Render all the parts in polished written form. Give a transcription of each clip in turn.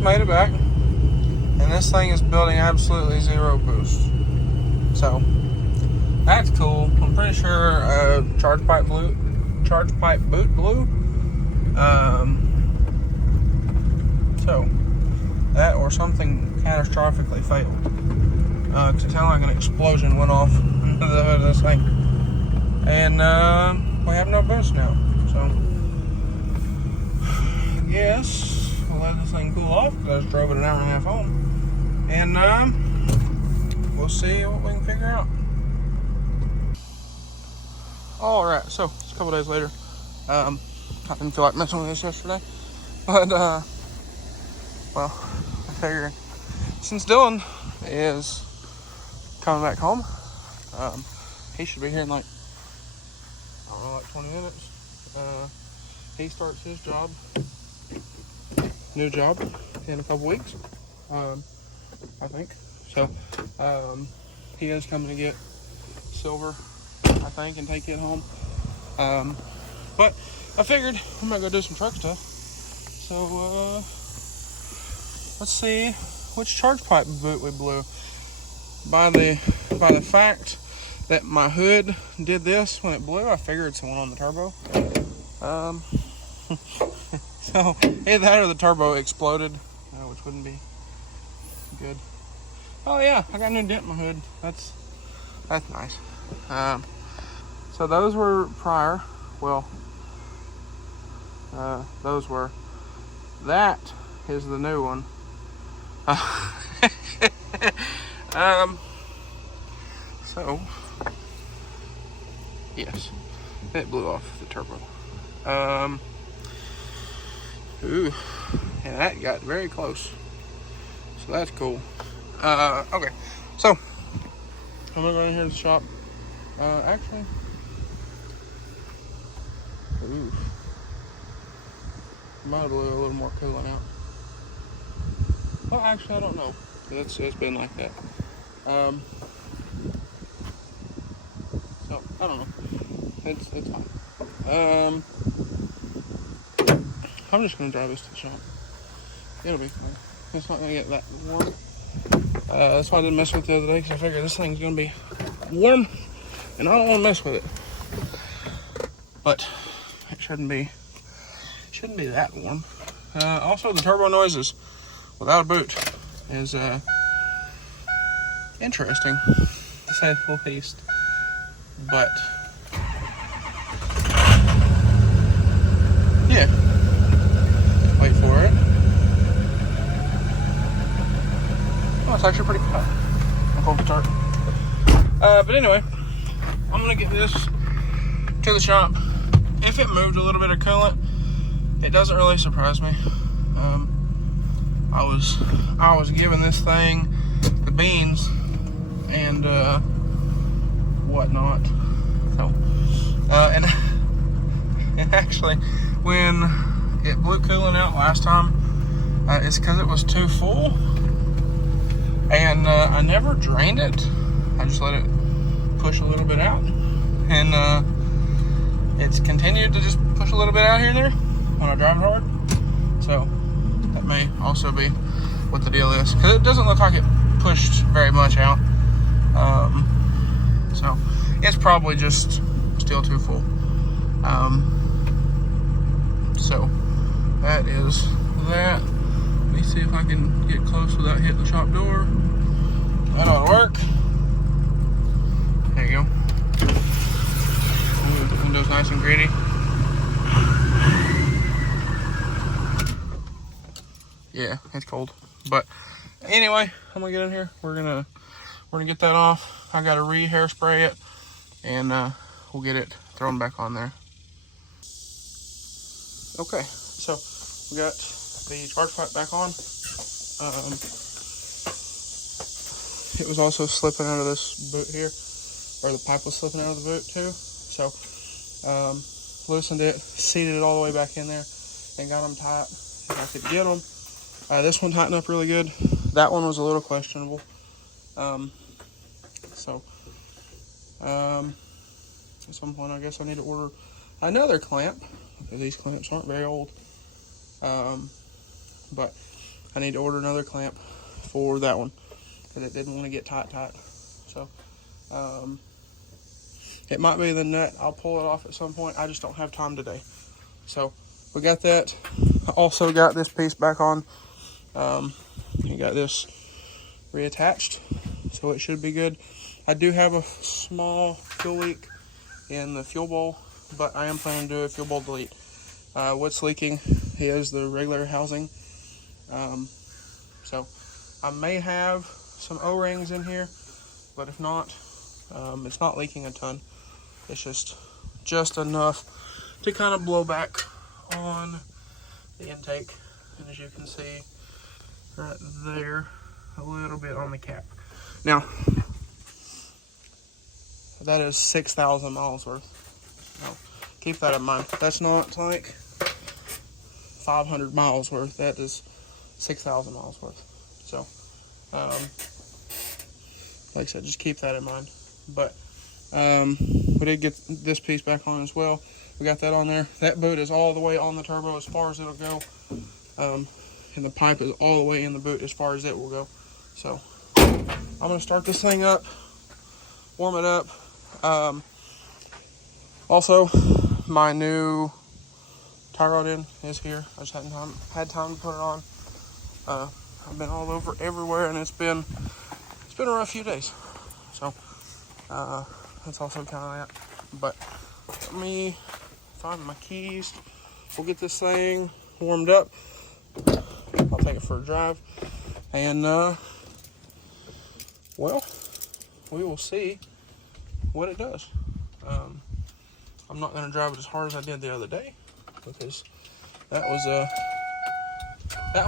almost made it back, and this thing is building absolutely zero boost. So that's cool. I'm pretty sure charge pipe boot blew. So that or something catastrophically failed. Cause it sounded like an explosion went off into the hood of this thing, and we have no boost now. So I guess we'll let this thing cool off, because I just drove it an hour and a half home, and we'll see what we can figure out. Alright, so it's a couple days later. I didn't feel like messing with this yesterday, but well, I figured since Dylan is coming back home, he should be here in like, I don't know, like 20 minutes. He starts his job, new job, in a couple weeks, I think. So he is coming to get Silver, I think, and take it home. But I figured we might go do some truck stuff. So let's see which charge pipe boot we blew. By the fact that my hood did this when it blew, I figured it's the one on the turbo. So either that or the turbo exploded, which wouldn't be good. Oh yeah, I got a new dent in my hood. That's nice. So those were prior. Well, those were. That is the new one. So yes, it blew off the turbo. Ooh, and that got very close. So that's cool. Okay, so I'm gonna go in here to the shop. Actually, ooh, might have blew a little more coolant out. Well, actually, I don't know. It's been like that. So I don't know. It's fine. I'm just gonna drive this to the shop. It'll be fine. It's not gonna get that warm. That's why I didn't mess with it the other day, because I figured this thing's gonna be warm, and I don't want to mess with it. But it shouldn't be that warm. Also, the turbo noises without a boot is interesting, to say the least. But yeah, wait for it. Oh, it's actually pretty quiet. I'll hold the start. But anyway, I'm gonna get this to the shop. If it moved a little bit of coolant, it doesn't really surprise me. I was giving this thing the beans and whatnot. So and actually, when it blew coolant out last time, it's because it was too full, and I never drained it. I just let it push a little bit out, and it's continued to just push a little bit out here and there when I drive it hard. So that may also be what the deal is, because it doesn't look like it pushed very much out. So it's probably just still too full. So that is that. Let me see if I can get close without hitting the shop door. That ought to work. There you go. Ooh, the window's nice and gritty. Yeah, it's cold. But anyway, I'm gonna get in here. We're gonna get that off. I gotta hairspray it, and we'll get it thrown back on there. Okay, so we got the charge pipe back on. It was also slipping out of this boot here, or the pipe was slipping out of the boot too. So loosened it, seated it all the way back in there, and got them tight if I could get them. This one tightened up really good. That one was a little questionable. So at some point, I guess I need to order another clamp, because these clamps aren't very old. But I need to order another clamp for that one because it didn't want to get tight. So it might be the nut. I'll pull it off at some point. I just don't have time today. So we got that. I also got this piece back on. You got this reattached, so it should be good. I do have a small fuel leak in the fuel bowl, but I am planning to do a fuel bowl delete. What's leaking is the regular housing. So I may have some O-rings in here, but if not, it's not leaking a ton. It's just enough to kind of blow back on the intake. And as you can see right there, a little bit on the cap. Now, that is 6,000 miles worth. Now, keep that in mind. That's not like 500 miles worth. That is 6,000 miles worth. So, like I said, just keep that in mind. But we did get this piece back on as well. We got that on there. That boot is all the way on the turbo as far as it'll go. And the pipe is all the way in the boot as far as it will go. So I'm going to start this thing up, warm it up. Also, my new tie rod end is here. I just hadn't had time to put it on. I've been all over everywhere, and it's been a rough few days. So that's also kind of that. But let me find my keys. We'll get this thing warmed up. I'll take it for a drive, and well, we will see what it does. I'm not going to drive it as hard as I did the other day because that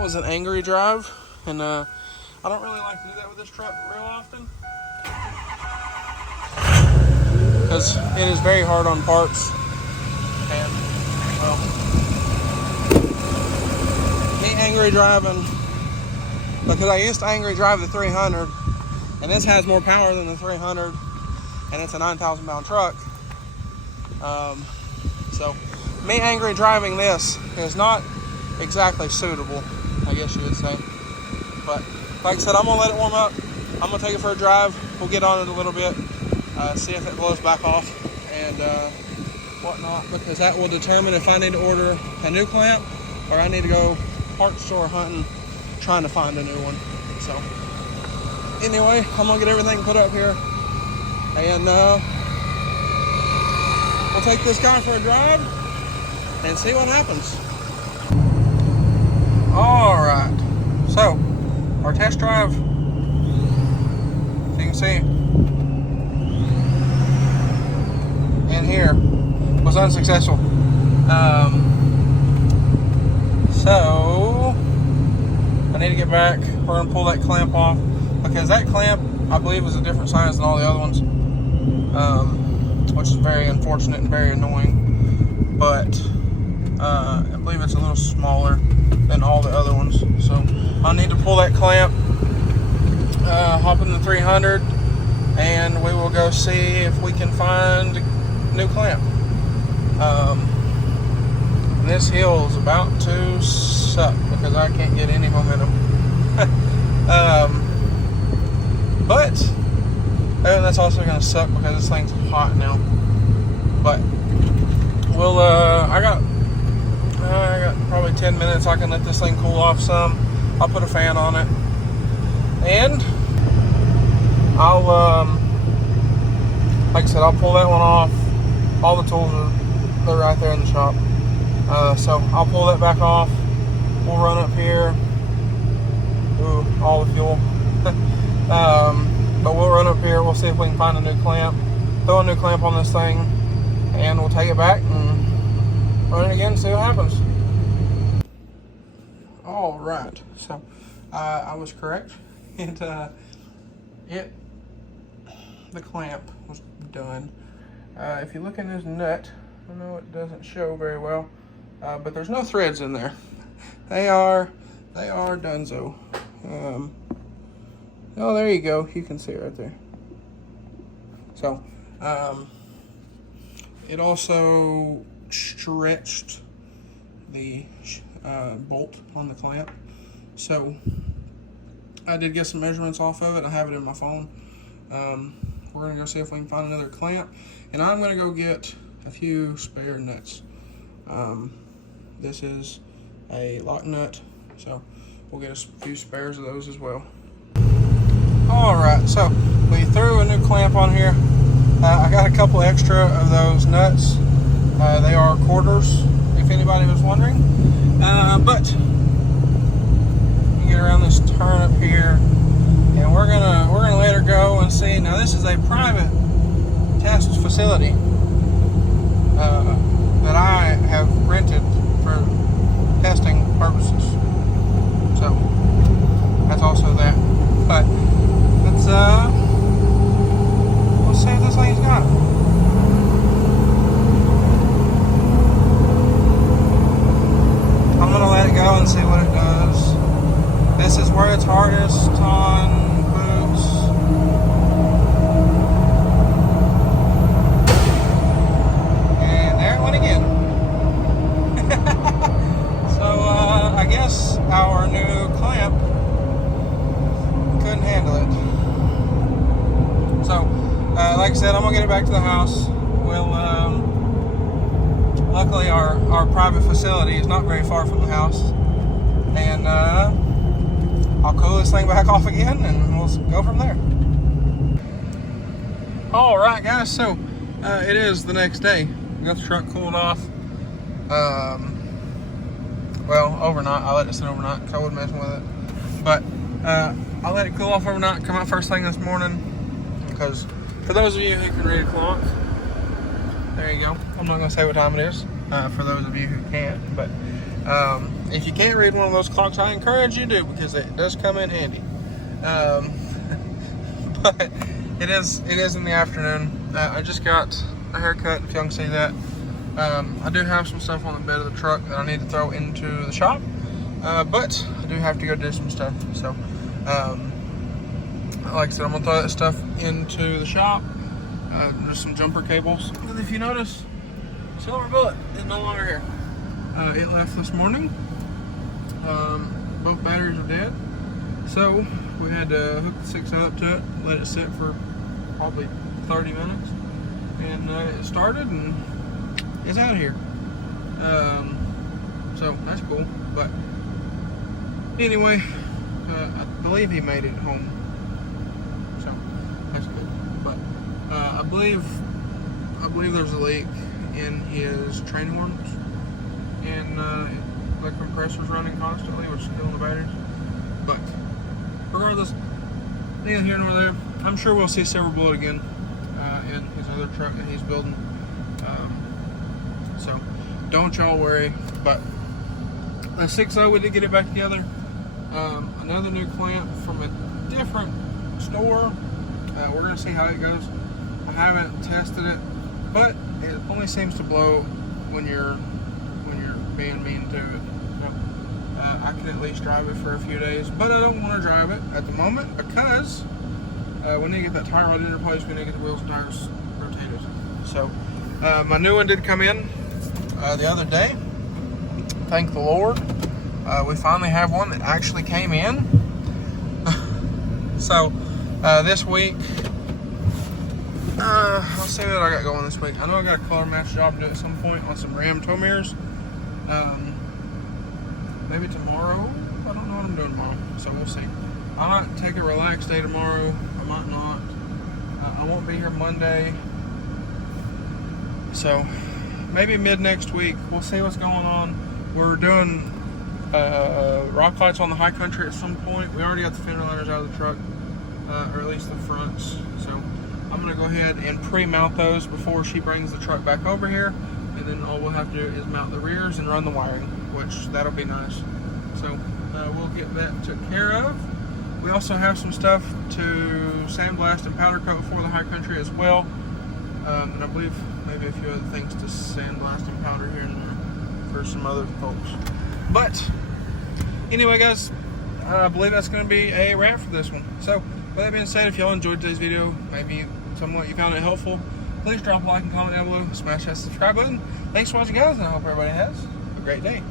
was an angry drive, and I don't really like to do that with this truck real often because it is very hard on parts, and well, me angry driving because I used to angry drive the 300, and this has more power than the 300, and it's a 9,000 pound truck. So me angry driving this is not exactly suitable, I guess you would say. But like I said, I'm gonna let it warm up. I'm gonna take it for a drive. We'll get on it a little bit, see if it blows back off and whatnot, because that will determine if I need to order a new clamp or I need to go parts store hunting trying to find a new one. So anyway, I'm gonna get everything put up here, and we'll take this guy for a drive and see what happens. All right, so our test drive, as you can see, in here was unsuccessful. So I need to get back. We're gonna pull that clamp off because that clamp, I believe, is a different size than all the other ones, which is very unfortunate and very annoying. But I believe it's a little smaller than all the other ones. So I need to pull that clamp, hop in the 300, and we will go see if we can find a new clamp. This hill is about to suck because I can't get any momentum. But that's also going to suck because this thing's hot now. But we'll I got probably 10 minutes. I can let this thing cool off some. I'll put a fan on it, and I'll like I said, I'll pull that one off. All the tools they're right there in the shop. So I'll pull that back off. We'll run up here. Ooh, all the fuel. But we'll run up here. We'll see if we can find a new clamp. Throw a new clamp on this thing, and we'll take it back and run it again and see what happens. All right. So I was correct. The clamp was done. If you look in this nut, I know it doesn't show very well, but there's no threads in there. They are donezo. Oh, there you go. You can see it right there. So, it also stretched the bolt on the clamp. So I did get some measurements off of it. I have it in my phone. We're gonna go see if we can find another clamp, and I'm gonna go get a few spare nuts. This is a lock nut, so we'll get a few spares of those as well. All right, so we threw a new clamp on here. I got a couple extra of those nuts. They are quarters, if anybody was wondering. But you get around this turn up here, and we're gonna let her go and see. Now this is a private test facility that I have rented for testing purposes. So that's also that. But let's see if this thing's got it. I'm gonna let it go and see what it does. This is where it's hardest on boots. And there it went again. So I guess our new clamp couldn't handle it. So like I said, I'm gonna get it back to the house. We'll luckily our private facility is not very far from the house, and I'll cool this thing back off again and we'll go from there. All right, guys, so it is the next day. We got the truck cooled off. Well, overnight. I let it sit overnight because I wasn't messing with it. But I let it cool off overnight, come out first thing this morning, because for those of you who can read a clock, there you go. I'm not going to say what time it is for those of you who can't. But if you can't read one of those clocks, I encourage you to, because it does come in handy. But it is in the afternoon. I just got a haircut, if y'all can see that. I do have some stuff on the bed of the truck that I need to throw into the shop. But I do have to go do some stuff. So, like I said, I'm going to throw that stuff into the shop. There's some jumper cables. And if you notice, Silver Bullet is no longer here. It left this morning. Both batteries are dead. So, we had to hook the 6 up to it, let it sit for probably 30 minutes. And it started and it's out of here. So, that's cool. But anyway, I believe he made it home. So, that's good. But I believe there's a leak in his train horns, and the compressor's running constantly, which is killing the batteries. But regardless, neither here nor there. I'm sure we'll see Silver Bullet again in his other truck that he's building. So don't y'all worry. But the 6.0, we did get it back together. Another new clamp from a different store. We're gonna see how it goes. I haven't tested it, but it only seems to blow when you're being mean to it. So, I can at least drive it for a few days, but I don't want to drive it at the moment because we need to get that tire rod in place. We need to get the wheels and tires rotated. So my new one did come in the other day. Thank the Lord. We finally have one that actually came in. So this week, let's see what I got going this week. I know I got a color match job to do at some point on some Ram tow mirrors. Maybe tomorrow. I don't know what I'm doing tomorrow, so we'll see. I might take a relaxed day tomorrow. I might not. I won't be here Monday. So maybe mid next week. We'll see what's going on. We're doing rock lights on the high country at some point. We already got the fender liners out of the truck, or at least the fronts. So I'm going to go ahead and pre-mount those before she brings the truck back over here. And then all we'll have to do is mount the rears and run the wiring, which that'll be nice. So we'll get that took care of. We also have some stuff to sandblast and powder coat for the high country as well. And I believe maybe a few other things to sandblast and powder here and there for some other folks. But anyway, guys, I believe that's going to be a wrap for this one. So with that being said, if y'all enjoyed today's video, maybe somewhat you found it helpful, please drop a like and comment down below. Smash that subscribe button. Thanks for watching, guys, and I hope everybody has a great day.